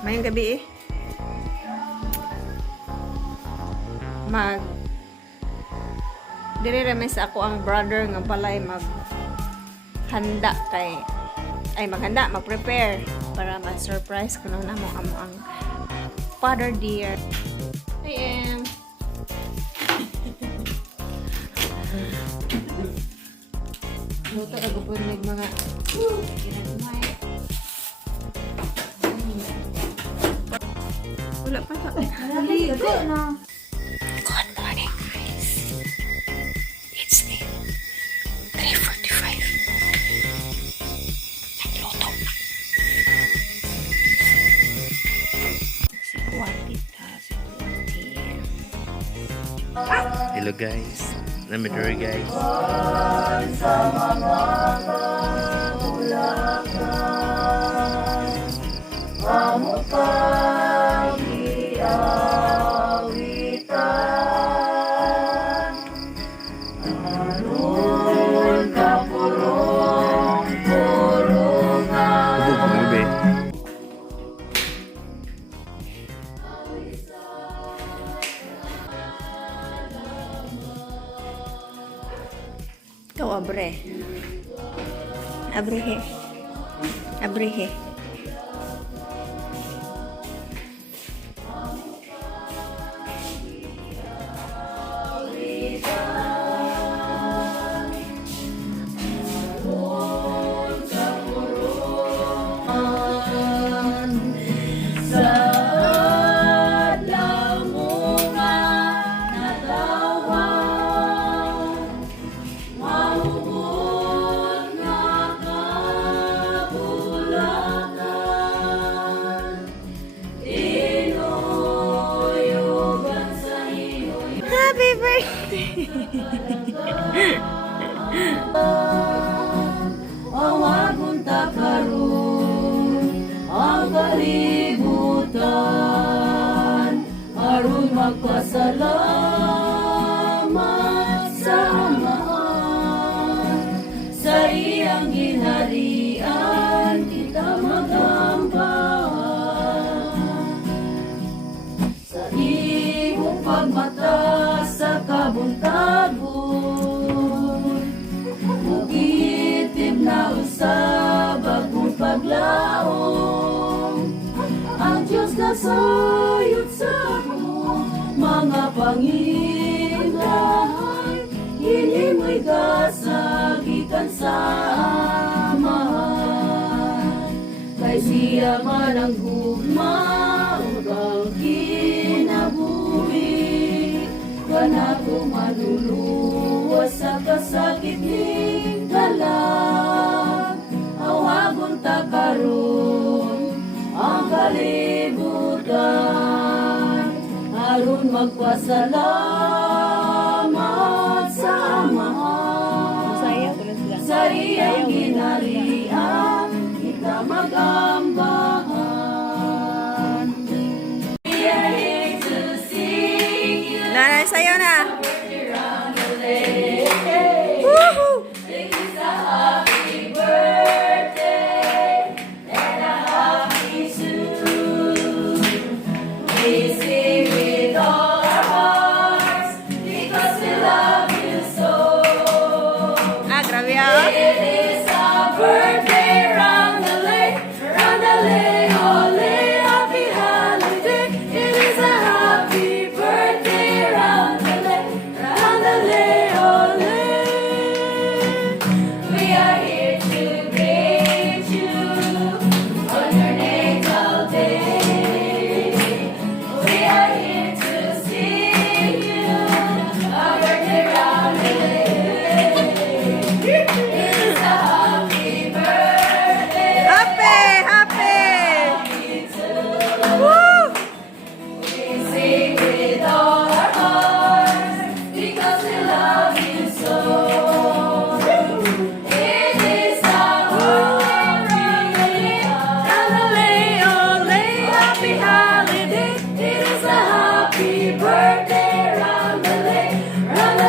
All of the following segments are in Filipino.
Mayong gabi eh. Diri ra sa ako ang brother nga balay maghanda kay mag-prepare para ma-surprise ko na mo amo ang father dear. I am luto ka gupon ng mga ginagmay. Wala pa ka. Naligo na. Good morning, guys. It's 3:45. Nagluto. Si Juanita. Hello guys. Namituri guys. Sa mga pagulakan, amo pang iawitan, aron kapulong-pulungan. Ubog mo be. Ikaw Abrehe. Happy birthday! Awagun takarun ang kalibutan, aron magpasalamat sa Amahan. Sa iyang ginharian kita magambahan, sa iyong pagmata sa kabuntagon, mugitib na usab akong paglaom. Ang Diyos na sayot sa ako, mga panginlahan, hinimoy kasagikan sa Amahan. Kay siya man ang gugma ug ang kinabuhi, kanako manuluwas sa kasakit ning kalag. Awagon ta karon ang kalibutan, aron magpasalamat sa Amahan. Sa iyang ginharian kita magambahan. We are here to sing you Nanay, sayo na! around the lake. Woohoo! Sing us a happy birthday and a happy soon. We sing with all our hearts because we love you so. Grabe ah! It is our birthday round the lake, ole, happy holiday. It is a happy birthday round the lake, ole. We are here to greet you on your natal day. We are here to sing you a birthday round the lake. It is a happy birthday. Happy! Woo! We sing with all our hearts because we love you so. It is our birthday, ole, happy holiday. It is a happy birthday, round the lake, ole.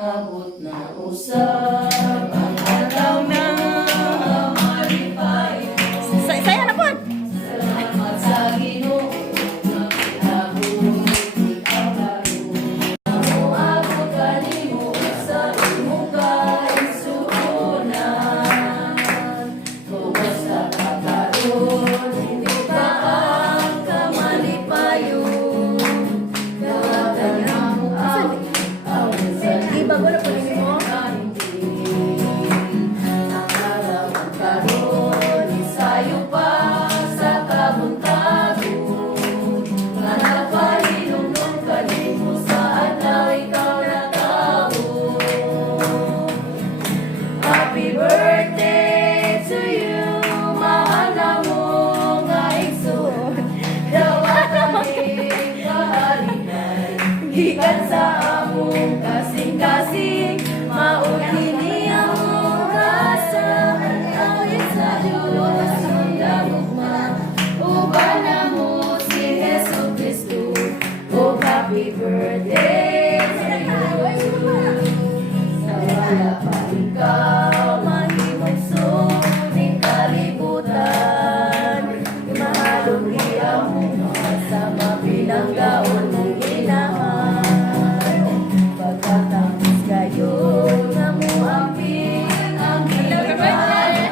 abot na usap ang adlaw na malipay. Saya na po. Salamat sa Ginoo nga pinahubog ang laro. Abot kanimo sa imong kaigsuonan. Tugas sa kakaroon, hindi ka ang kamalipayon. Dawagan na mo ang sa Ibago na po ninyo mo. ang araw ang karoon, isayo pa sa kabuntagon. Nga napahinumdum kanimo sa adlaw ikaw na tao. Happy birthday to you, mahal na mo nga igsoon. Dawagan kahalinay, gikan sa among kasing-kasing, mauli niya mong rasa. Awit sa Diyos, sundamugma, uban na mo si Jesu Cristo. Oh, happy birthday to you. Sa wala pa ikaw, mahimugso ng kalibutan. Mahalong iya mo sa mapilanggaon mong inahan. Pagkatapos kayo na mo amping ang ginagahan.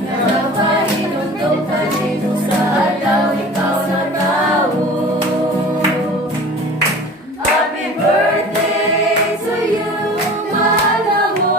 Napahinundog kanino sa adlaw ikaw na tao. Happy birthday to you, mahal na mo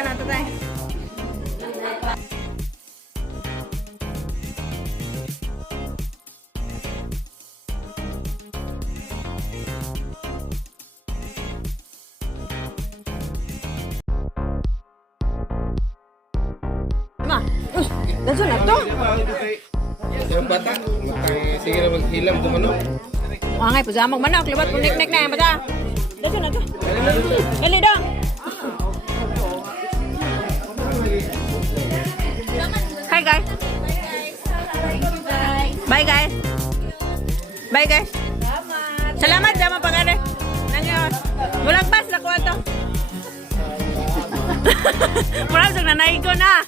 ano, tatay. Ma, daso na to. Yung bata, sige na maghilam dumano. Wangay, pasamang manok, libat mo nik-nik na yan, bata. Daso na to. Dali dong. Hi guys. Bye guys. Bye guys. Salamat sa mga pag-aral. Nangyos. Mulang pas na kuha to. Franz, ang nanay ko na.